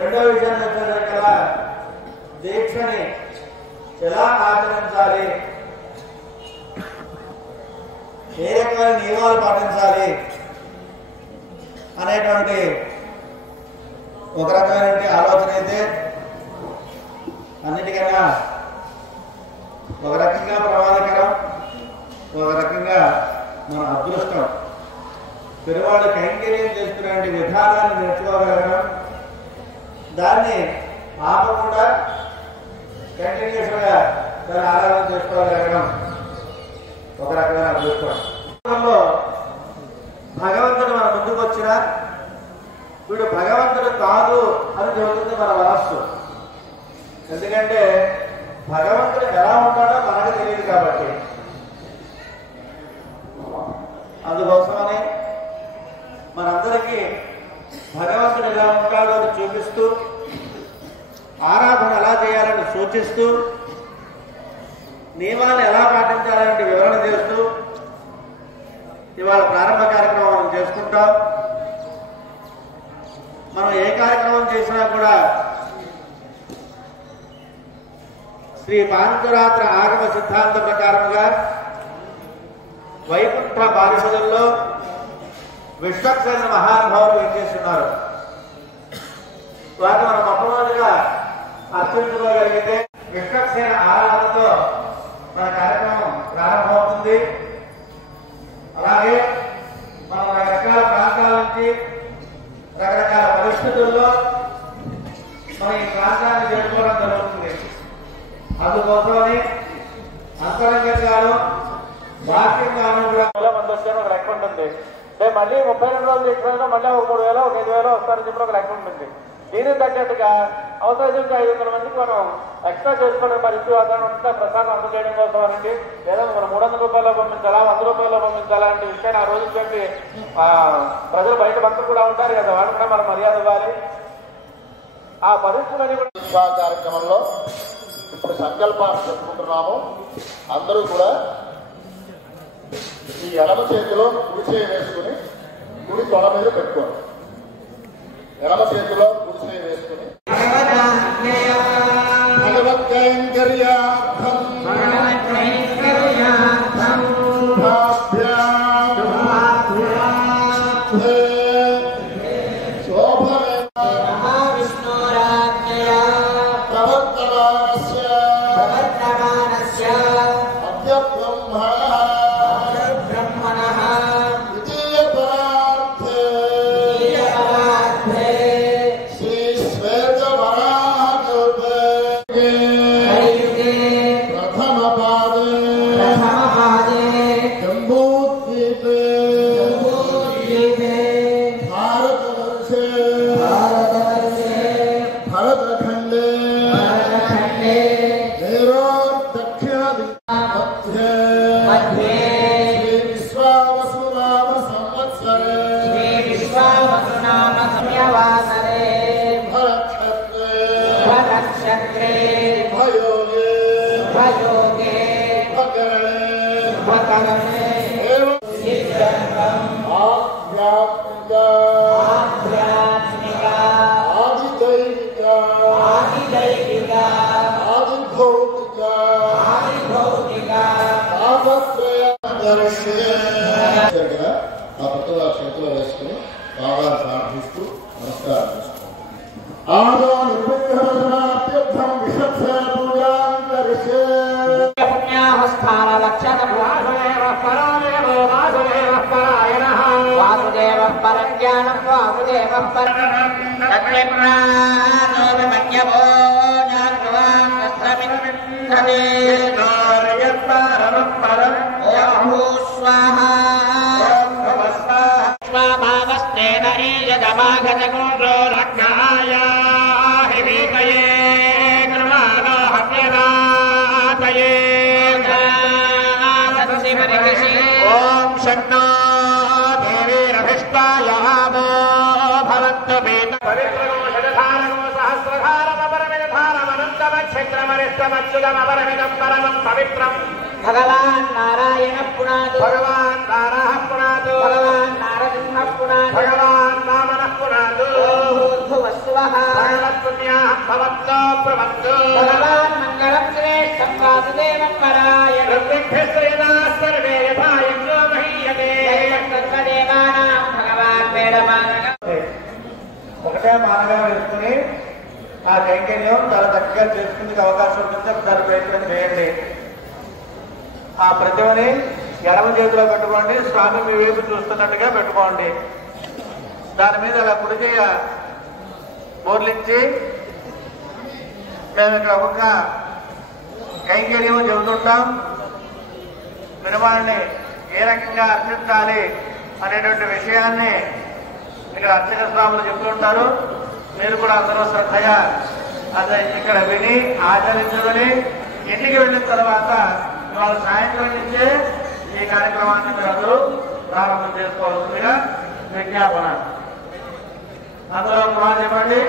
రెండో విషయాన్ని వచ్చేసరికల దీక్షని ఎలా ఆచరించాలి, ఏ రకమైన నియమాలు పాటించాలి అనేటువంటి ఒక రకమైన ఆలోచన అయితే అన్నిటికన్నా ఒక రకంగా ప్రమాదకరం, ఒక రకంగా మన అదృష్టం. పెరువాళ్ళు కైంకర్యం చేస్తున్న విధానాన్ని నేర్చుకోగలగడం, దాన్ని ఆపకుండా కంటిన్యూస్గా దాన్ని ఆరాధన చేసుకోగలగడం ఒక రకమైన అదృష్టం. భగవంతుడు మన ముందుకు వచ్చినా వీడు భగవంతుడు కాదు అని చెబుతుంది మన మనస్సు. ఎందుకంటే భగవంతుడు ఎలా ఉంటాడో మనకు తెలియదు కాబట్టి. అందుకోసమని మనందరికీ భగవంతుడు ఎలా ఉంటాడో అని చూపిస్తూ, ఆరాధన ఎలా చేయాలని సూచిస్తూ, నియమాలను ఎలా పాటించాలని వివరణ చేస్తూ ఇవాళ ప్రారంభ కార్యక్రమం మనం చేసుకుంటాం. మనం ఏ కార్యక్రమం చేసినా కూడా శ్రీ పాంచరాత్ర ఆగమ సిద్ధాంత ప్రకారంగా వైకుంఠ బారిసలలో విశ్వక్సేన మహానుభావులు ఏం చేస్తున్నారు, వాటిని మనం మొట్టమొదటిగా అర్పించుకోగలిగితే విశ్వక్సేన ఆరాధనతో మన కార్యక్రమం ప్రారంభమవుతుంది. అలాగే మనం రకరకాల ప్రాంతాల నుంచి రకరకాల పరిస్థితుల్లో మనం ఈ ప్రాంతాన్ని చేరుకోవడం జరుగుతుంది. అందుకోసమని అంతరంగంగాను బాహ్యంగాను కూడా మంది వస్తే ఒక లెక్క ఉంటుంది. మళ్ళీ 32 రోజులు ఎక్కువైనా మళ్ళీ ఒక 3000 ఒక 5000 వస్తారని చెప్పి ఒక లెక్క ఉంటుంది. దీనికి తగ్గట్టుగా అవసరం 500 మందికి మనం ఎక్స్ట్రా చేసుకోవడం పరిస్థితి వాతావరణం ఉంటే ప్రసాదం అందజేయడం కోసం అనండి, లేదా మనం 300 రూపాయలు పంపించాలా 100 రూపాయలు పంపించాలా అంటే విషయాన్ని ఆ రోజు చెప్పి ప్రజలు బయట భక్తులు కూడా ఉంటారు కదా, వాళ్ళు కూడా మనం మర్యాద ఇవ్వాలి. ఆ పరిస్థితులని కూడా కార్యక్రమంలో ఇప్పుడు సంకల్పాన్ని చెప్పుకుంటున్నాము. అందరూ కూడా ఈ ఎడమ చేతిలో కుడి చేయి వేసుకుని కుడి తొడ మీద పెట్టుకోండి. ఎడమ చేతిలో కుడి చేయి వేసుకుని मध्य చేతిలో వేసుకుని బాగా ప్రార్థిస్తూ నమస్కారం ओम शन्नो देवीरभिष्टायामो भवन्तु पीत पवित्रगो शतधारगो सहस्रधारमपरमिदधारमनन्तमच्छिद्रमरिष्टमच्युतमपरमिदं परमं पवित्रम् भगवान् नारायण पुनातु भगवान् नारः पुनातु भगवान् नारसिंहः पुनातु भगवान् वामनः पुनातु भूर्भुवस्सुवः भगवत्पुण्याः भवन्तो प्रवन्तु भगवान् मङ्गलं श्रेष्ठं वासुदेवं परायण ऋग्वेदः सर्वे यथा यज्ञो महीयते सर्वदेवानां भगवान् वेदमानः ఒకటే మానగా వేసుకుని ఆ కైంకర్యం చాలా చక్కగా చేసుకునే అవకాశం ఉంటుంది. ఒకసారి ప్రయత్నం చేయండి. ఆ ప్రతిమని ఎడమ చేతిలో పెట్టుకోండి. స్వామి మీ వైపు చూస్తున్నట్టుగా పెట్టుకోండి. దాని మీద అలా కుడికి బోర్లించి మేము ఇక్కడ ఒక కైంకర్యం చెబుతుంటాం. పెరుమాళ్ళని ఏ రకంగా అర్చించాలి అనేటువంటి విషయాన్ని ఇక్కడ అర్చక స్వాములు చెప్తుంటారు. మీరు కూడా అందరూ శ్రద్ధగా అదే ఇక్కడ విని ఆచరించుకొని ఇంటికి వెళ్ళిన తర్వాత ఇవాళ సాయంత్రం నుంచే ఈ కార్యక్రమాన్ని మీరు అందరూ ప్రారంభం చేసుకోవాల్సిందిగా విజ్ఞాపన. అందరూ కూడా చెప్పండి.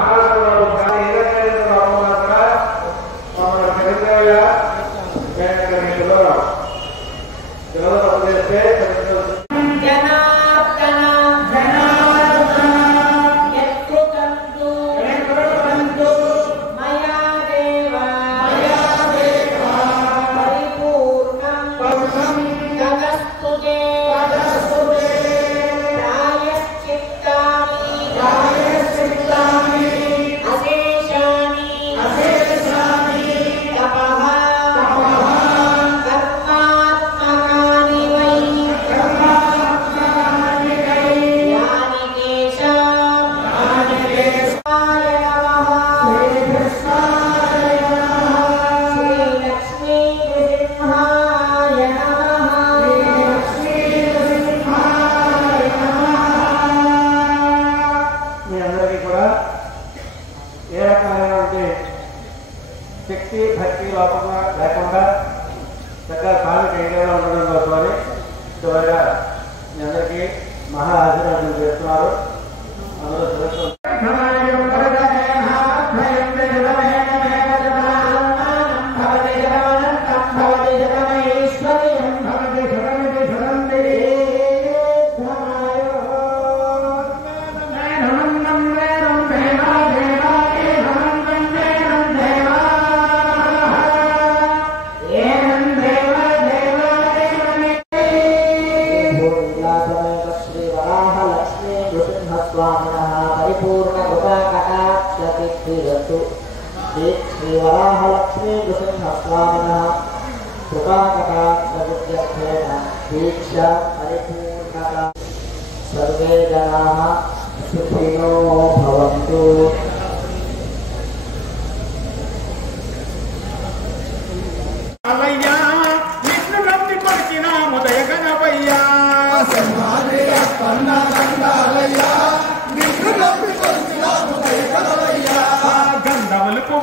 ఆహారంలో శక్తి భక్తి లోపంగా లేకుండా చక్కగా కాలు కైగా ఉండడం కోసమని చివరిగా మీ అందరికీ మహా ఆశీర్వాదం చేస్తున్నారు. అందరూ श्री वराहलक्ष्मी नृसिंहस्वामिनः कृपाकटाक्षविद्यर्थेन दीक्षा परिपूर्णता सर्वे जनाः सुखिनो भवन्तु.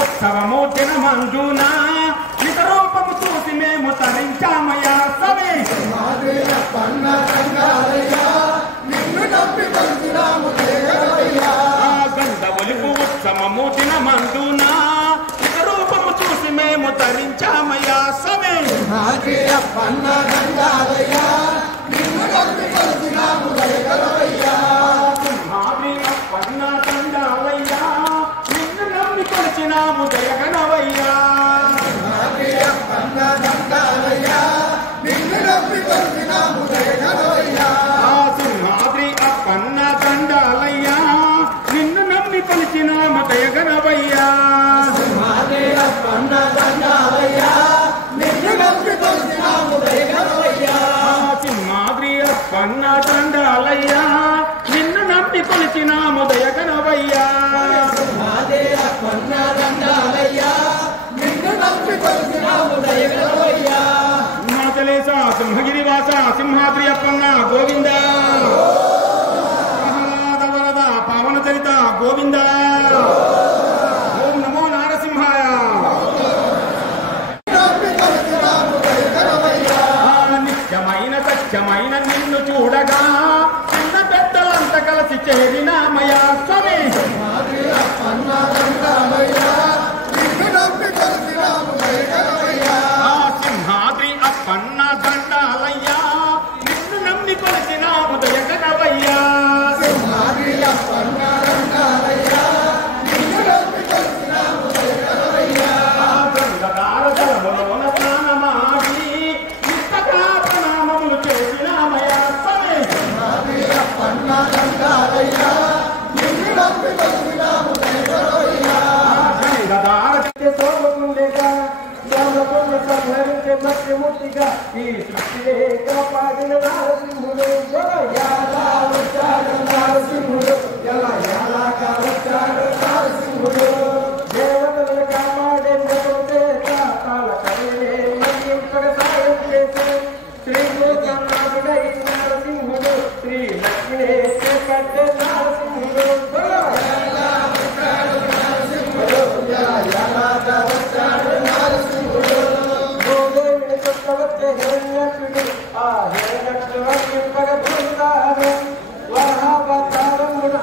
ఉత్సవమూర్తిన మంజునా నితరూపము చూసి మేము తరించామయ్యా సమే గంధములకు ఉత్సవమూర్తిన మంజునా నితరూపము చూసి మేము తరించామయ్యా సమే నాము జయగణవయ్యా సింహాద్రి అప్పన్న దండాలయ్యా నిన్ను నమ్మి కొలిచినాము దయగణవయ్యా సింహాద్రి అప్పన్న దండాలయ్యా నిన్ను నమ్మి కొలిచినాము దయగణవయ్యా మాతలేసా సింహగిరివాస సింహాద్రి అప్పన్న గోవింద ఆహ్లాద వరద పావన చరిత గోవింద. ఓం నమో నారసింహాయ. నిత్యమైన సత్యమైన నిన్ను చూడగా చిన్న పెద్దలంత కలిసి చేరినామయా స్వామి సింహాద్రి అప్పన్న దండాలయ్యా నిన్ను నమ్మి కొలిసినాము దయగణవయ్యా గంగదారములోన స్నానమాడి నిష్టగా ప్రణామములు చేసినామయా స్వామి మూర్తిగా ఈ సృష్టినే కాపాడిన నారసింహుడు నారసింహుడు ఎలా ఎలా కావచ్చాడు నారసింహుడు దేవతలను కాపాడేందుకు కాల కవినే మరింతగా సాయం చేసి శ్రీ గోకర్ణాథుడై నారసింహుడు శ్రీ లక్ష్మినే చేపట్టే నారసింహుడు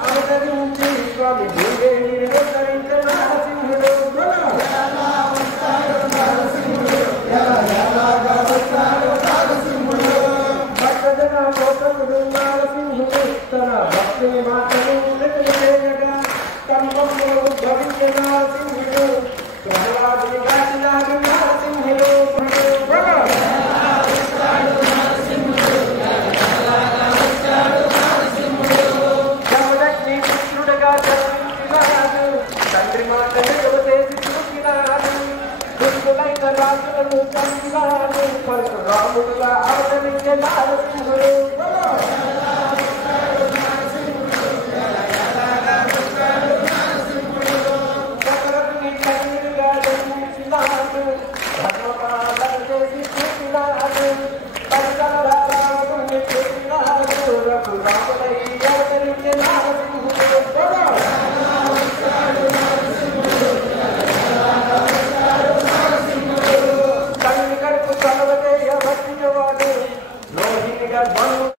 అవతరించి స్వామి కన్నులు చేసి చూసినాను దుష్టులైన రాజులను చంపినాను పరశురాముడుగా అవతరించే నారసింహుడు